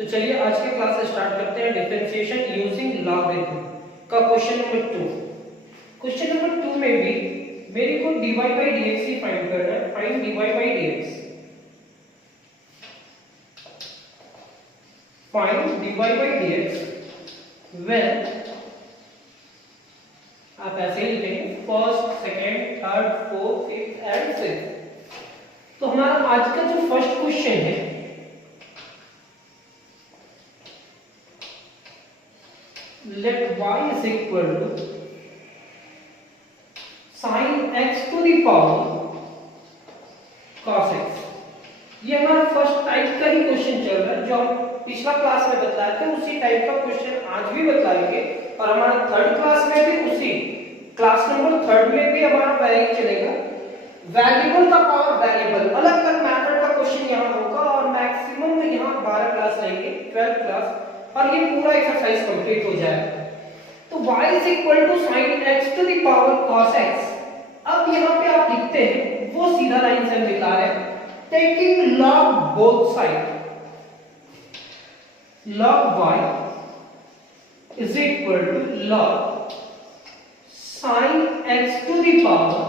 तो चलिए आज के क्लास स्टार्ट करते हैं डिफरेंशिएशन यूजिंग लॉगरिथम का क्वेश्चन नंबर 2। क्वेश्चन नंबर 2 में भी मेरे को dy by dx he find करना है। Find dy by dx। Find dy by dx when आप ऐसे ही लिखेंगे first, second, third, fourth, fifth and sixth. तो हमारा आज का जो फर्स्ट क्वेश्चन है let y is equal to sin x to the power cos x। ये हमारा फर्स्ट टाइप का ही क्वेश्चन चल रहा है जो हम पिछला क्लास में बताए थे, उसी टाइप का क्वेश्चन आज भी बताएंगे। और हमारा थर्ड क्लास में भी उसी क्लास नंबर थर्ड में भी हमारा वही चलेगा। वेरिएबल का पावर वेरिएबल अलग अलग मेथड का क्वेश्चन यहाँ होगा और मैक्सिमम में यहाँ 12 क्लास रहेंगे, 12 क्लास, और ये पूरा एक्सरसाइज कंप्लीट हो जाएगा। तो y is equal to sin x to the power cos x। अब यहाँ पे आप लिखते हैं वो सीधा लाइन से हम दिखा रहे हैं taking log both side, log y is equal to log sin x to the power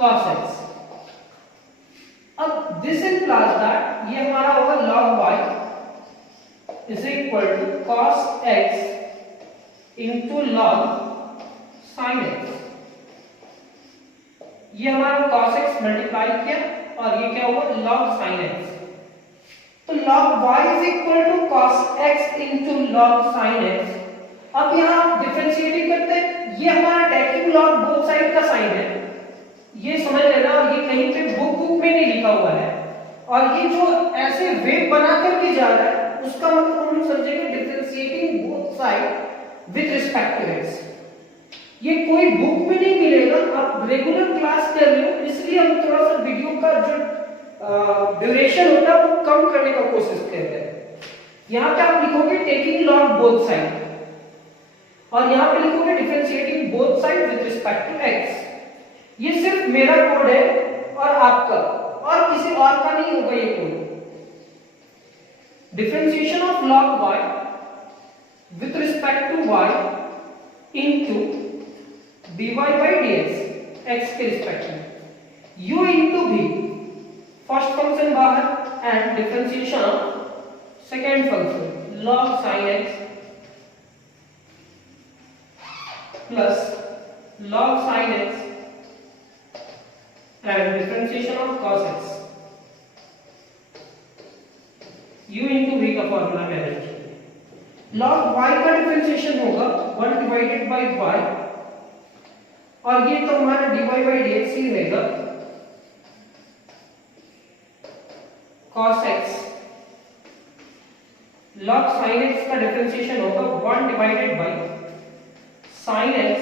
cos x। अब this implies that ये हमारा होगा log y is equal to cos x into log sin x। ये हमारा cos x multiply किया और ये क्या हुआ log sin x। तो log y is equal to cos x into log sin x। अब यहाँ आप डिफरेंशिएटिंग करते हैं, ये हमारा टेकिंग log बोथ साइड का साइन है, ये समझ लेना। और ये कहीं पे बुक में नहीं लिखा हुआ है, और ये जो ऐसे वेव बना करके जा रहा है उसका मतलब हम समझेंगे differentiating both side with respect to x। ये कोई बुक में नहीं मिलेगा, आप रेगुलर क्लास कर रहे हो, इसलिए हम थोड़ा सा वीडियो का जो ड्यूरेशन होता है वो कम करने का कोशिश कर रहे हैं। यहाँ पे आप लिखोगे टेकिंग लॉग बोथ साइड और यहाँ पे लिखोगे differentiating both side with respect to x। ये सिर्फ मेरा कोड है और आपका, और किसी और का नहीं होगा ये code. Differentiation of log y with respect to y into dy by dx x के रिस्पेक्ट में u into v first function बाहर and differentiation of second function log sin x plus log sin x and differentiation of cos x। u into v का formula मैंने log y का differentiation होगा 1 divided by y, और ये तो हमारा dy by dx ही रहेगा cos x। log sin x का डिफरेंशिएशन होगा 1 डिवाइडेड बाय sin x,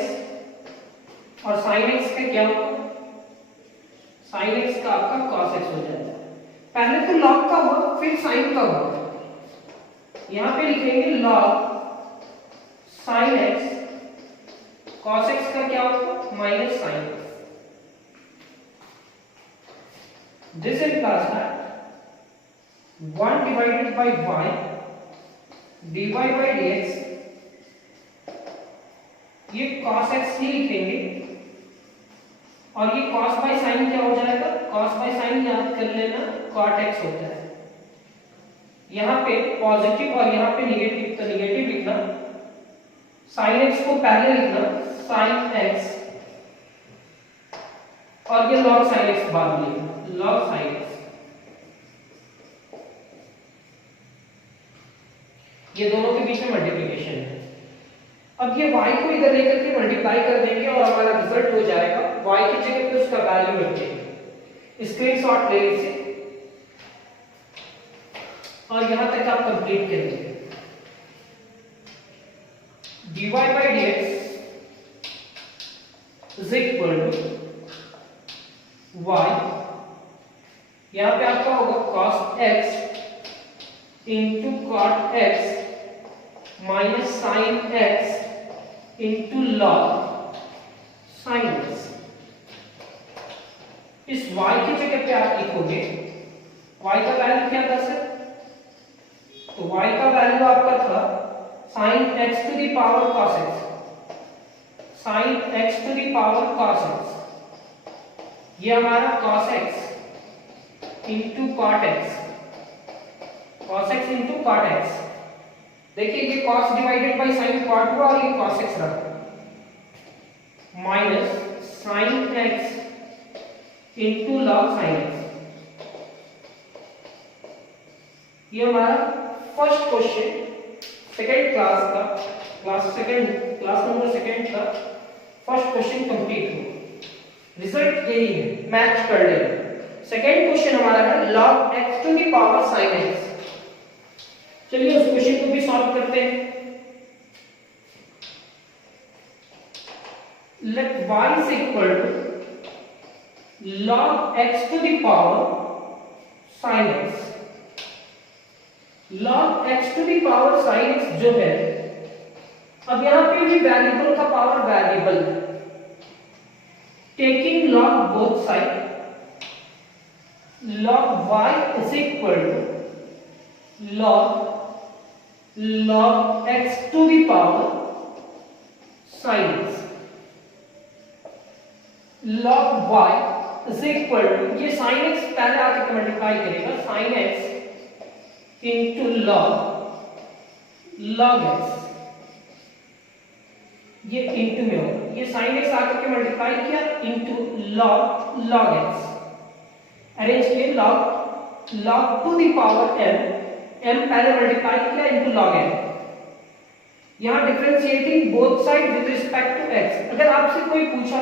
और sin x का क्या होगा, sin x का आपका cos x हो जाएगा। पहले तो log का हुआ फिर sin का हुआ, यहां पे लिखेंगे log sin x, cos x का क्या होगा minus sin x। This implies that 1 divided by y dy by dx, ये cos x ही लिखेंगे और ये cos by sin क्या हो जाएगा, cos by sin याद कर लेना cot x होता है। यहाँ पे पॉजिटिव और यहाँ पे निगेटिव, तो निगेटिव लिखना, sin x को पहले लिखना sin x, और ये log sin x बाद में लिखना log sin x। ये दोनों के बीच में मल्टीप्लिकेशन है। अब ये y को इधर लेकर के मल्टीप्लाई कर देंगे और हमारा रिजल्ट हो जाएगा y की जगह पे उसका वैल्यू रखेंगे। स्क्रीनशॉट ले लीजिए और यहां तक आप कंप्लीट करेंगे। dy by dx is equal to y, यहां पे आपका होगा cos x into cot x minus sin x into log sin x। इस y की जगह पे आप लिखोगे y का वैल्यू क्या था सर, तो y sin x to the power cos x, sin x to the power cos x, ये हमारा cos x into cot x, cos x into cot x। देखिए ये cos divided by sin cot हुआ और ये cos x रहा, minus sin x into log sin x। ये हमारा फर्स्ट क्वेश्चन सेकेंड क्लास का, क्लास नंबर सेकेंड का फर्स्ट क्वेश्चन कंप्लीट हुआ। रिजल्ट यही है, मैच कर लेंगे। सेकेंड क्वेश्चन हमारा है log x to the power sin x। चलिए उस क्वेश्चन को भी सॉल्व करते हैं। Let y is equal to log x to the power sin x। log x to the power sin x जो है, अब यहां पे भी वेरिएबल का power variable, taking log both side, log y is equal to log x to the power sin x। log y is equal to, ये sin x पहले आके मल्टीप्लाई करेगा, sin x into log x, ये into में होगा, ये sin x आकर के मल्टीप्लाई किया इंटू log x, अरेंज किए log to the power m पहले मल्टीप्लाई किया इंटू log m। यहां differentiating both side with respect to x। अगर आपसे कोई पूछा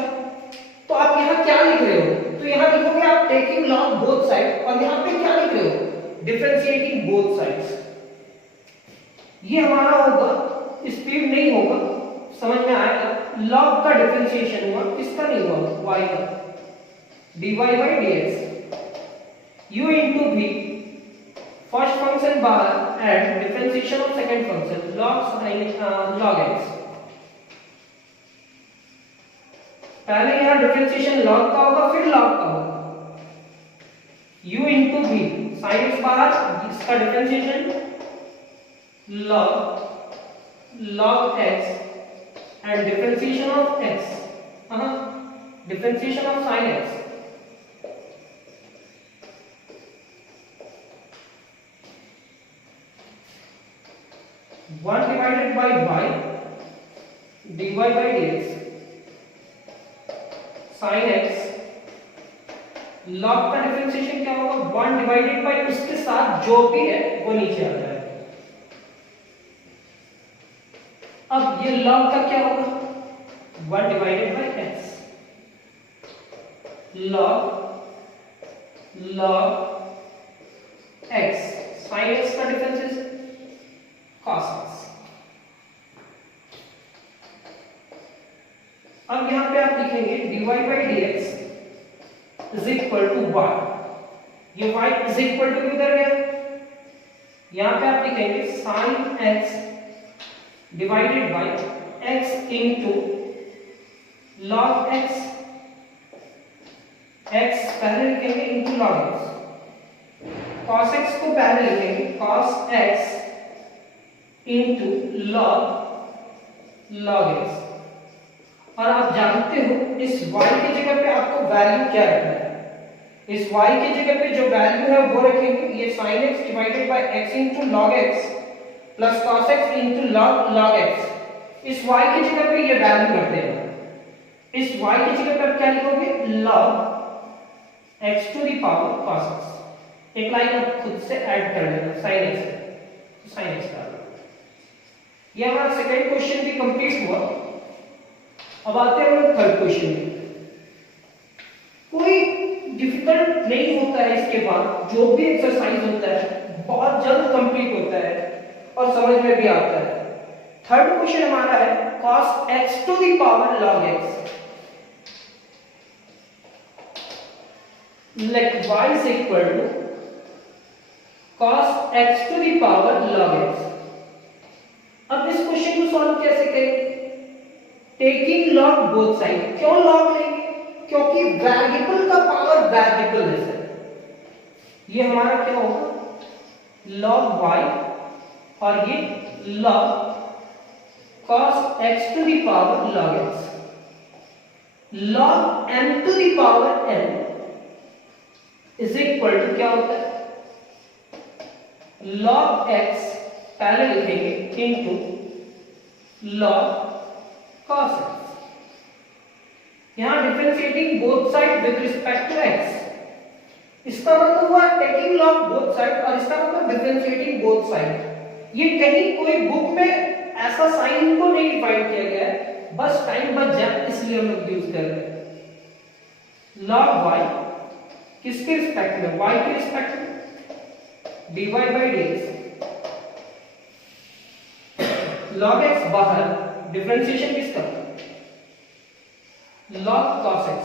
तो आप यहां क्या लिख रहे हो, तो यहां लिखोगे आप टेकिंग log बोथ साइड, और यहां पे क्या लिख रहे हो, डिफरेंशिएटिंग बोथ साइड्स। ये हमारा होगा, स्पीड नहीं होगा, समझ में आएगा। log का डिफरेंशिएशन हुआ, किसका नहीं हुआ, y का, dy by dx, u into v, first function बाहर and differentiation of second function log x। पहले यहां डिफरेंशिएशन log का होगा, फिर log का होगा, u into v, sin x बाहर, इसका differentiation log x and differentiation of x, differentiation of sin x। One divided by y dy by dx sin x, log का डिफरेंशिएशन क्या होगा, वन डिवाइडेड बाई उसके साथ जो भी है वो नीचे आ जाएगा। अब ये log का क्या होगा, one divided by x, log x, sin x का डिफरेंशिएशन cos x। अब यहां पे आप लिखेंगे dy by dx is equal to y, ये y is equal to किधर गया, यहां पे आप लिखेंगे sin x divided by x into log x, x पहले लिखेंगे into log x, cos x को पहले लिखेंगे cos x into log x। और आप जानते हो इस y की जगह पे आपको वैल्यू क्या रखना है, इस y की जगह पे जो वैल्यू है वो रखेंगे, ये sin x divided by x into log x plus cos x into log x, इस y की जगह पे ये वैल्यू रख देना। इस y की जगह पे आप क्या लिखोगे, log x to the power cos x। एक लाइन आप खुद से ऐड कर लेना sin x से, तो sin x का ये हमारा सेकंड क्वेश्चन भी कंप्लीट हुआ। अब आते हैं हम थर्ड क्वेश्चन में। कोई डिफिकल्ट नहीं होता है, इसके बाद जो भी एक्सरसाइज होता है बहुत जल्द कंप्लीट होता है और समझ में भी आता है। थर्ड क्वेश्चन हमारा है cos x to the power log x। Let y is equal to cos x to the power log x। अब इस क्वेश्चन को सॉल्व कैसे करें, टेकिंग log बोथ साइड। क्यों log लेंगे, क्योंकि वेरिएबल का पावर वेरिएबल है सर। ये हमारा क्या होगा, log y और ये log cos x to the power log x, log m to the power n is equal to क्या होता है, log x पहले लिखेंगे इनटू log cos x। यहां differentiating both side with respect to x, इसका मतलब हुआ टेकिंग log बोथ साइड और इसका मतलब डिफरेंशिएटिंग बोथ साइड। ये कहीं कोई बुक में ऐसा साइन को नहीं डिफाइन किया गया है, बस टाइम बच जाए इसलिए हम लोग यूज कर रहे हैं। log y किसके रिस्पेक्ट में, y के रिस्पेक्ट में, dy by dx, log x बाहर, डिफरेंशिएशन किसका, log cos x,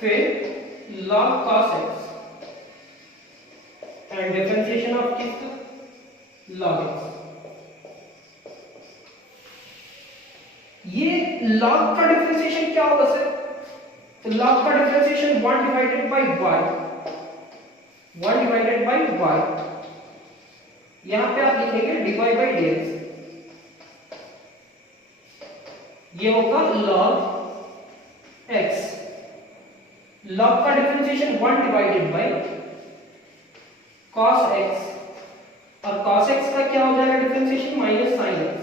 फिर log cos x and differentiation of किसका, log x। ये log का डिफरेंशिएशन क्या होगा सर, तो log का differentiation 1 divided by y, 1 divided by y, यहां पे आप लिखेंगे dy by dx, ये होगा log x। log का differentiation 1 divided by cos x, और cos x का क्या हो जाएगा डिफरेंशिएशन, माइनस sin x।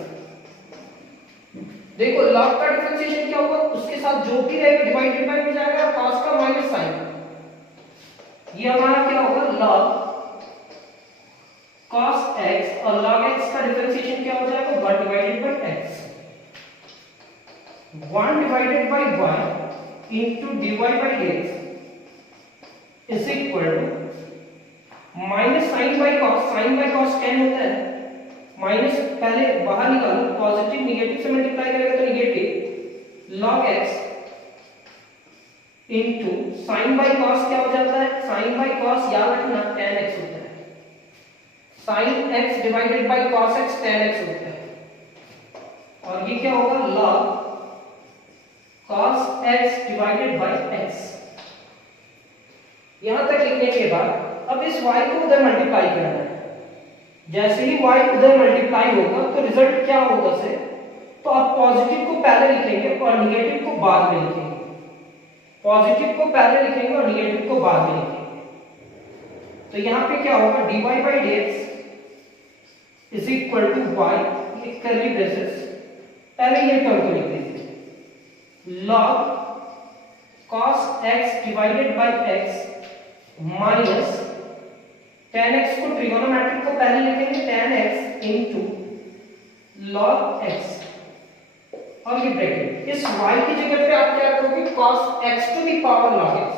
देखो log का डिफरेंशिएशन क्या होगा, उसके साथ जो भी रहेगा डिवाइडेड बाय हो जाएगा, cos का माइनस sin, ये हमारा क्या होगा log cos x, और log x का डिफरेंशिएशन क्या हो जाएगा, 1 divided by x, 1 divided by y into dy by dx is equal to minus sin by cos 10 होता है, माइनस पहले बाहर निकालो, पॉजिटिव निगेटिव से मल्टीप्लाई करेगा तो negative, log x into sin by cos क्या हो जाता है, sin by cos याद रखना 10x होता है, sin x divided by cos x 10x होता है, और ये क्या होगा log cos x divided by x। यहां तक लिखने के बाद अब इस y को उधर मल्टीप्लाई करना है, जैसे ही y उधर मल्टीप्लाई होगा तो रिजल्ट क्या होगा से, तो आप पॉजिटिव को पहले लिखेंगे और निगेटिव को बाद में लिखेंगे, पॉजिटिव को पहले लिखेंगे और निगेटिव को बाद में लिखेंगे। तो यहां पे क्या होगा, dy by dx is equal to y, एक कर्ली ब्रेसेस, पहले ये टर्म को लिख दीजिए, log cos x divided by x minus 10x को ट्रिगोनोमेट्रिक को पहले लिखेंगे 10x इनटू log x, और ये ब्रैकेट, इस y की जगह पे आप क्या करोगे, cos x to the power log x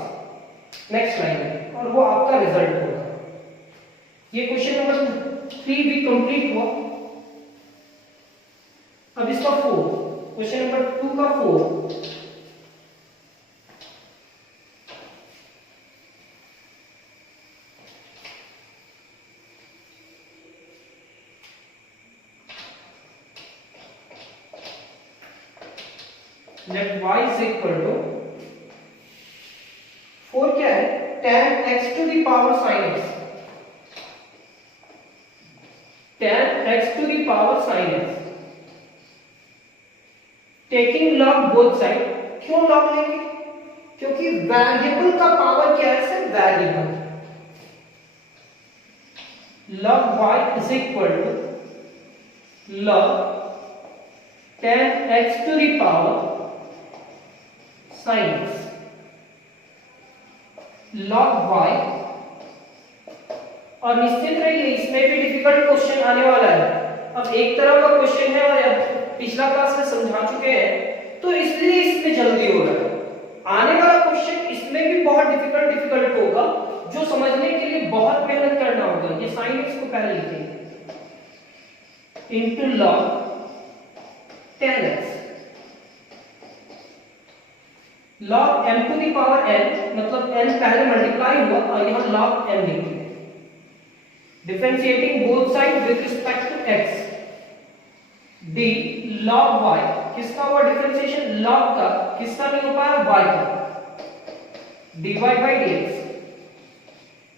next line में, और वो आपका रिजल्ट होगा। ये क्वेश्चन नंबर 3 भी कंप्लीट हुआ। अब इसका 4, क्वेश्चन नंबर 2 का 4, let y is equal to 4 क्या है, tan x to the power sin x, tan x to the power sin x, taking log both side. क्यों log लेंगे, क्योंकि वेरिएबल का पावर क्या है sir, variable. log y is equal to log tan x to the power sin x, log y, और निश्चित रहिए इसमें भी डिफिकल्ट क्वेश्चन आने वाला है। अब एक तरह का क्वेश्चन है और अब पिछला क्लास में समझा चुके हैं, तो इसलिए इसमें जल्दी हो रहा है। आने वाला क्वेश्चन इसमें भी बहुत डिफिकल्ट होगा, जो समझने के लिए बहुत मेहनत करना होगा। ये sin x को पहले लिखेंगे into log tan x, log m to the power n, मतलब n पहले मल्टीप्लाई हुआ और यहां log m लिखेंगे। Differentiating both side with respect to x, d log y, किसका हुआ डिफरेंशिएशन, log का, किसका नहीं हो पाया, y का, dy by dx,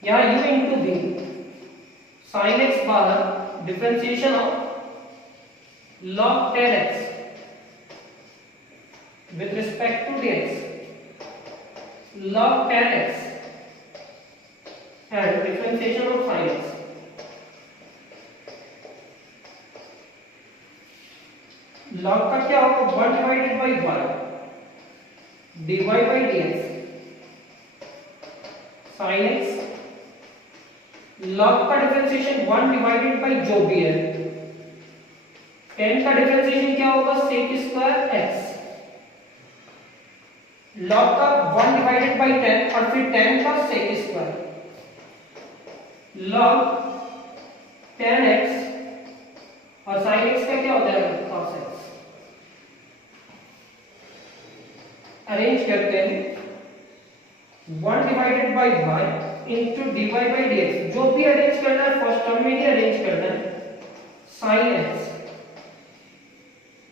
यहां u into v, sin x बाहर differentiation of log 10x with respect to dx, log 10x and differentiation of sin x. log का क्या होगा 1 divided by y dy by dx sin x, log का differentiation 1 divided bye जो भी है 10 का differentiation क्या होगा sec स्क्वायर x, log का 1 डिवाइडेड बाय 10 और फिर 10 का sec स्क्वायर, log 10x और sin x का क्या हो जाएगा cos x। अरेंज करते हैं 1 divided by y into dy by dx, जो भी अरेंज करना है फर्स्ट टर्म में ही अरेंज करना है, sin x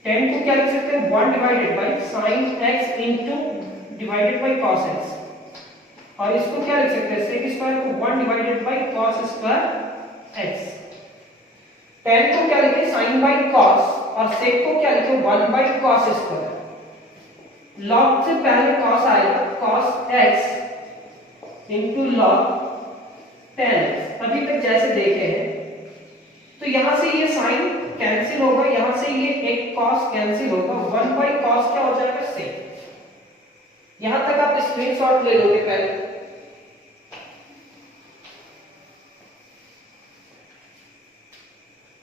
10 को क्या लिख सकते हैं 1 divided by sin x into divided by cos x, और इसको क्या लिख सकते हैं sec स्क्वायर को 1 divided by cos square x, 10 को क्या लिखे sin बाय cos और sec को क्या लिखे 1 बाय cos स्क्वायर, log से पहले cos आएगा cos x into log 10x। अभी तक जैसे देखे हैं तो यहां से ये साइन कैंसिल होगा, यहां से ये एक cos कैंसिल होगा, 1 बाय cos क्या हो जाएगा sec। यहां तक आप स्क्रीनशॉट ले लोगे पहले।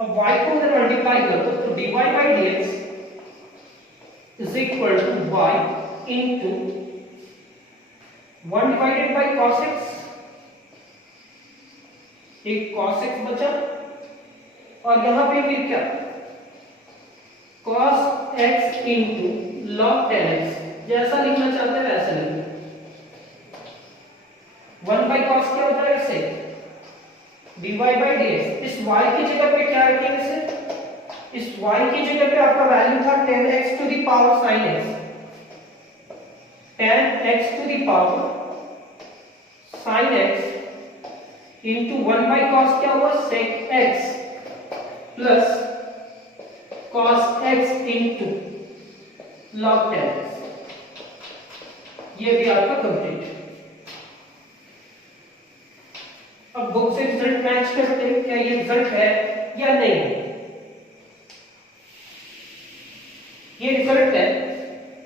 अब y को उधर मल्टीप्लाई कर दो तो dy by dx is equal to y into 1 divided by cos x, एक cos x बचा और यहां पे भी क्या cos x into log 10x, जैसा लिखना चाहते हैं वैसा लिखना, 1 by cos क्या हो जाएगा sec dy by dx, इस y की जगह पे क्या रखेंगे सर, इस y की जगह पे आपका वैल्यू था 10x to the power sin x, 10x to the power sin x into 1 by cos क्या हुआ sec x plus cos x into log 10x, ये भी आपका कंप्लीट। अब बुक से रिजल्ट मैच करते हैं, क्या ये रिजल्ट है या नहीं, ये रिजल्ट है,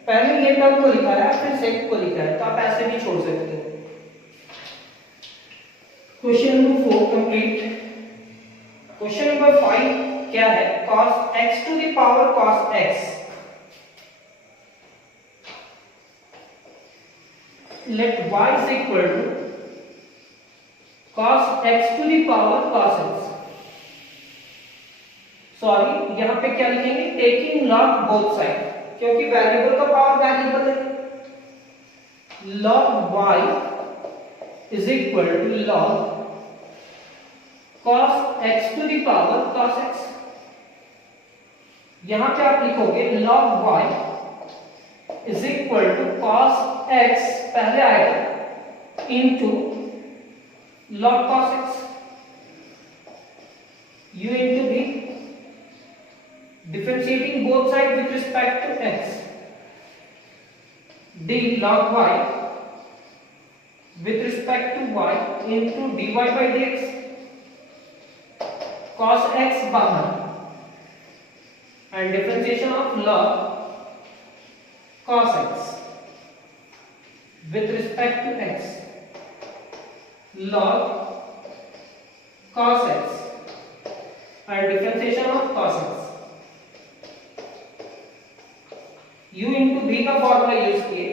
पहले ये टर्म को लिखा है फिर sec को लिखा है, तो आप ऐसे भी छोड़ सकते हो। Question number 4 complete. Question number 5 क्या है, cos x to the power cos x, let y is equal to cos x to the power cos x, sorry यहां पे क्या लिखेंगे टेकिंग log बोथ साइड, क्योंकि वेरिएबल का पावर वेरिएबल है, log y is equal to log cos x to the power cos x, यहां पे आप लिखोगे log y is equal to cos x पहले आएगा into log cos x, u into v, differentiating both sides with respect to x, d log y with respect to y into dy by dx, cos x बाहर and differentiation of log cos x with respect to x, log cos x and differentiation of cos x, u into v का formula use किए,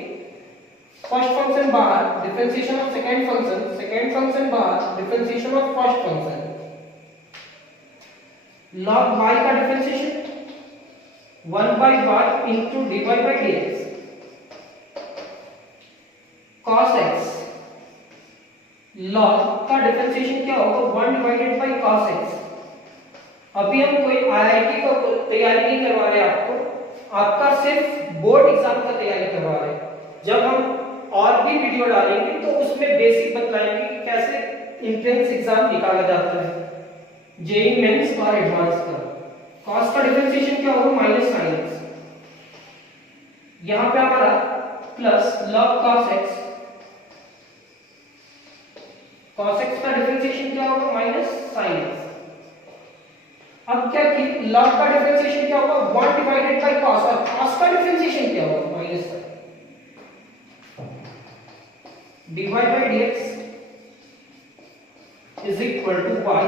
first function बाहर differentiation of second function बाहर differentiation of first function, log y का differentiation 1 by y into dy by dx, cos x log का differentiation क्या होगा 1 divided by cos x। अभी हम कोई आईआईटी का तैयारी नहीं करवा रहे आपको, आपका सिर्फ बोर्ड एग्जाम का तैयारी करवा रहे हैं। जब हम और भी वीडियो डालेंगे तो उसमें बेसिक बतलाएंगे कि कैसे एंट्रेंस एग्जाम निकाला जाता है। जेई मेंस और एडवांस का। कॉस का डिफरेंशिएशन क्या होगा? Minus sine x. यहां पे हमारा plus log cos x, cos x का डिफरेंशिएशन क्या होगा? Minus sine x। अब क्या कि log का डिफरेंशिएशन क्या होगा? 1 डिवाइडेड बाय cos, और cos का डिफरेंशिएशन क्या होगा? Minus sine. dy by dx is equal to y,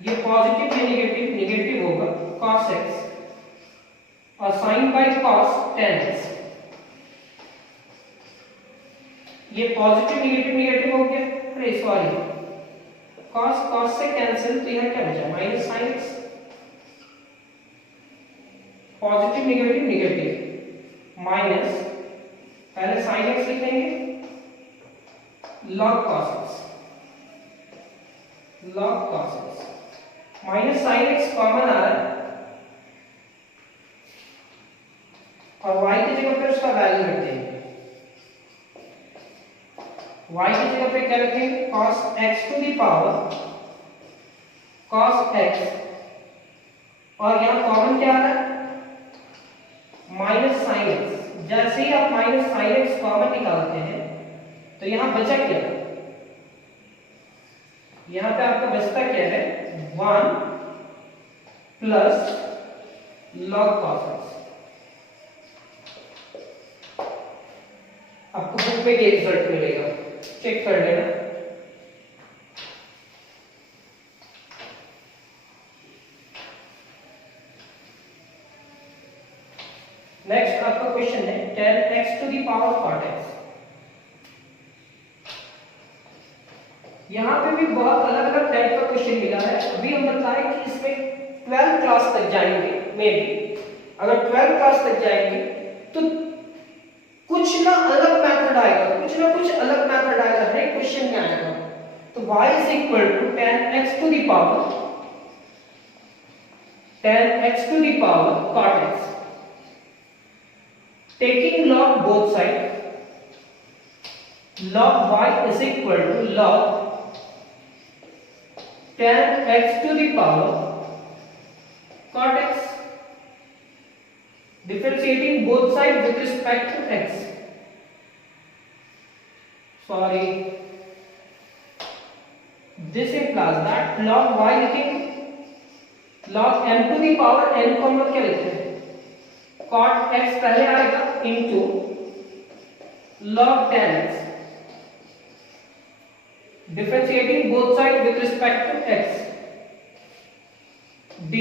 ये पॉजिटिव या नेगेटिव? नेगेटिव होगा, cos x, और sin by cos tan x, ये पॉजिटिव नेगेटिव नेगेटिव हो गया। अरे सॉरी, cos cos से कैंसिल, तो यह क्या बचा? Minus sin x। Positive negative negative minus, पहले sin x लिखेंगे, log cos x, log cos x minus sin x common आ रहा है, और y की जगह पे उसका वैल्यू रख देंगे। y की जगह पे क्या रखेंगे? cos x to the power cos x, और यहां कॉमन क्या आ रहा है? Minus sin x। जैसे ही आप माइनस sin x कॉमन निकालते हैं तो यहां बचा क्या? यहां पे आपका बचता क्या है? 1 प्लस log cos x। आपको बुक में ये रिजल्ट मिलेगा, चेक कर लेना। नेक्स्ट आपका क्वेश्चन है tan x to the power cot x। यहां पे भी बहुत अलग अलग टाइप का क्वेश्चन मिला है। अभी हम बताएं कि इसमें 12th क्लास तक जाएंगे, मे बी अगर 12th क्लास तक जाएंगे तो कुछ ना अलग मेथड आएगा, कुछ ना कुछ अलग मेथड आएगा, हर एक क्वेश्चन में आएगा। तो y is equal to tan x to the power cot x, taking log both side, log y is equal to log tan x to the power cot x, differentiating both sides with respect to x. Sorry, this implies that log y लिखेंगे, log m to the power n को हम लोग क्या लिखते हैं? cot x पहले आएगा into log tan x, differentiating both sides with respect to x, d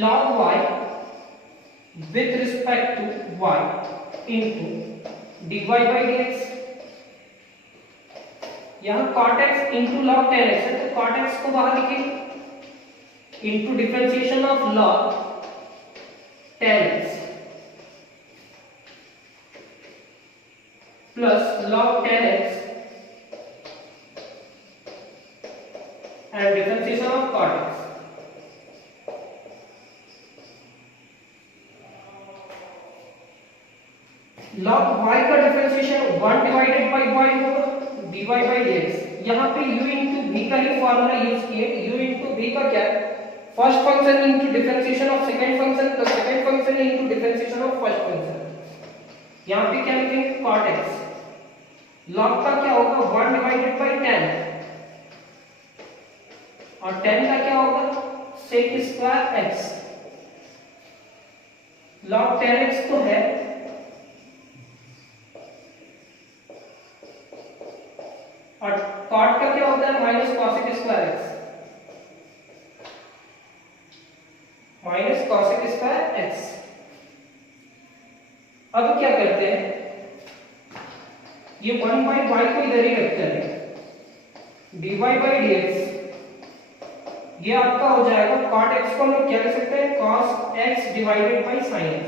log y with respect to y into dy by dx। यहां cot x into log tan x है, तो cot x को बाहर लिखेंगे into differentiation of log tan x plus log tan x and differentiation of cot x। log y का differentiation 1 divided by y होगा, dy by dx। यहाँ पे u into v का ही फॉर्मूला यूज किए। u into v का क्या है? First function into differentiation of second function plus second function into differentiation of first function. यहाँ पे क्या लिखेंगे? cot x। log का क्या होगा? 1 डिवाइडेड बाय tan, और tan का क्या होगा? sec square x। log tan x तो है, और cot का क्या होता है? Minus cosec square x, minus cosec square x। अब क्या करते हैं? ये 1 बाई y को इधर ही रखते हैं, dy by dx ये आपका हो जाएगा cot x को हम लोग क्या लिख सकते हैं? cos x divided by sin x।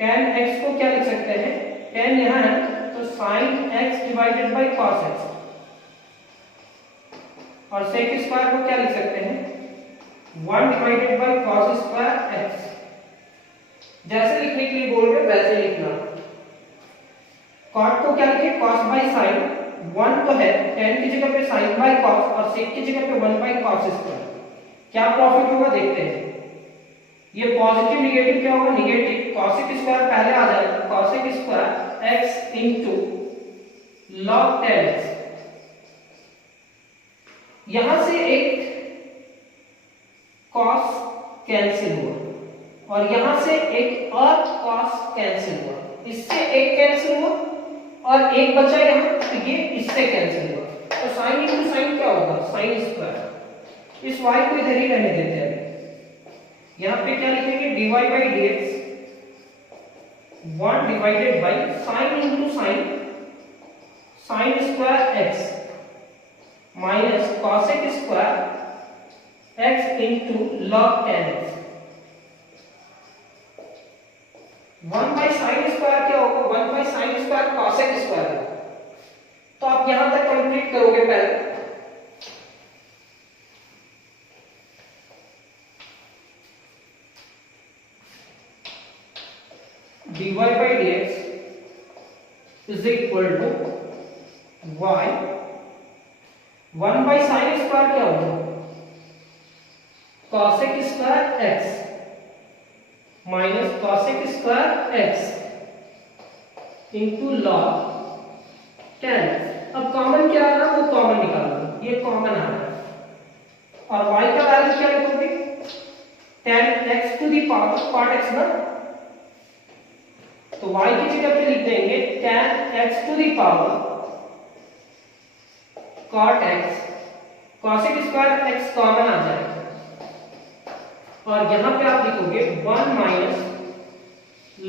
tan x को क्या लिख सकते हैं? tan यहां है तो sin x divided by cos x, और sec स्क्वायर को क्या लिख सकते हैं? 1 divided by cos square x। जैसे लिखने के लिए बोल रहे वैसे लिखना। cot को क्या लिखे? cos बाई sin 1 तो है, tan की जगह पे sin बाय cos और sec की जगह पे 1 बाय cos स्क्वायर। क्या प्रॉफिट होगा देखते हैं। ये पॉजिटिव निगेटिव क्या होगा, निगेटिव, cosec स्क्वायर पहले आ जाएगा, cosec square x into log tan x। यहां से एक cos कैंसिल हुआ और यहां से एक और cos कैंसिल हुआ, इससे एक कैंसिल हुआ और एक बचा यहां, तो ये इससे कैंसिल हुआ। तो sin into sin क्या होगा, sin स्क्वायर। इस y को इधर ही रहने देते हैं। यहां पे क्या लिखेंगे, dy by dx 1 divided by sin into sin square x minus cosec square x into log tan x। 1 by sin square क्या होगा, 1 by sin square cosec square है। तो आप यहां तक कंप्लीट करोगे पहले। dy by dx is equal to y 1 by sin square क्या होगा, cosec square x minus cosec square x into log tan। अब कॉमन क्या आ रहा है वो कॉमन निकालना, ये कॉमन आ रहा है और y का वैल्यू क्या लिखोगे, tan x to the power cot x ना, तो y की जगह पे लिख देंगे tan x to the power cot x, cosec square x common आ जाएगा और यहां पे आप लिखोगे 1 माइनस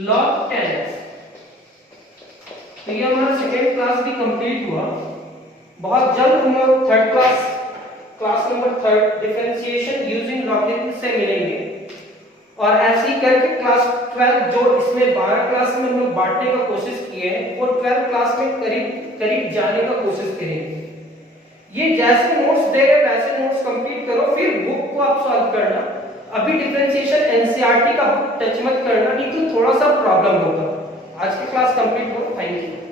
log tan x। तो ये हमारा सेकेंड क्लास भी कंप्लीट हुआ। बहुत जल्द हम लोग third class number 3 differentiation using logarithm से मिलेंगे और ऐसे ही करके क्लास 12 जो इसमें 12 क्लास में हम लोग बांटने का कोशिश किए हैं वो 12 क्लास में करीब जाने का कोशिश करेंगे। ये जैसे नोट्स दे रहे वैसे नोट्स कंप्लीट करो, फिर बुक को आप सॉल्व करना। अभी डिफरेंशिएशन एनसीईआरटी का बुक टच मत करना, नहीं तो थोड़ा सा प्रॉब्लम होगा। आज की क्लास कंप्लीट हो, थैंक यू।